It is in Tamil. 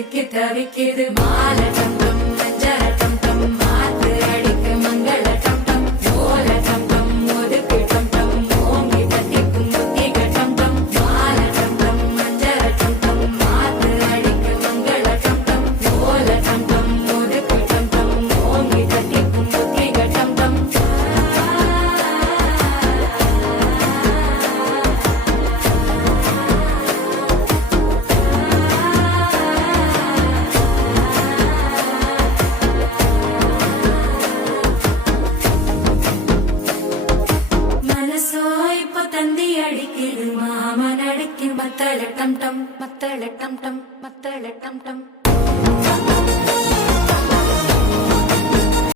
சிக்கி தவிக்குது மாலை டம் டம் மஞ்சள டம் டம் மாத்து அடிக்க மங்கள டம் டம் ஓல டம் டம் ஒதுக்கு டம் டம் ஓங்கி தட்டிக்கும் புத்திக டம் டம் மாலை டம் டம் மஞ்சள டம் டம் மாத்து அடிக்க மங்கள டம் டம் ஓல டம் டம் ஒதுக்கு டம் டம் ஓங்கி தட்டிக்கும் புத்திக டம் டம் மனசோ இப்ப தந்தி அடிக்குது மாமன் அடிக்கு மத்தள டம் டம் மத்தள டம் டம் மத்தள டம் டம்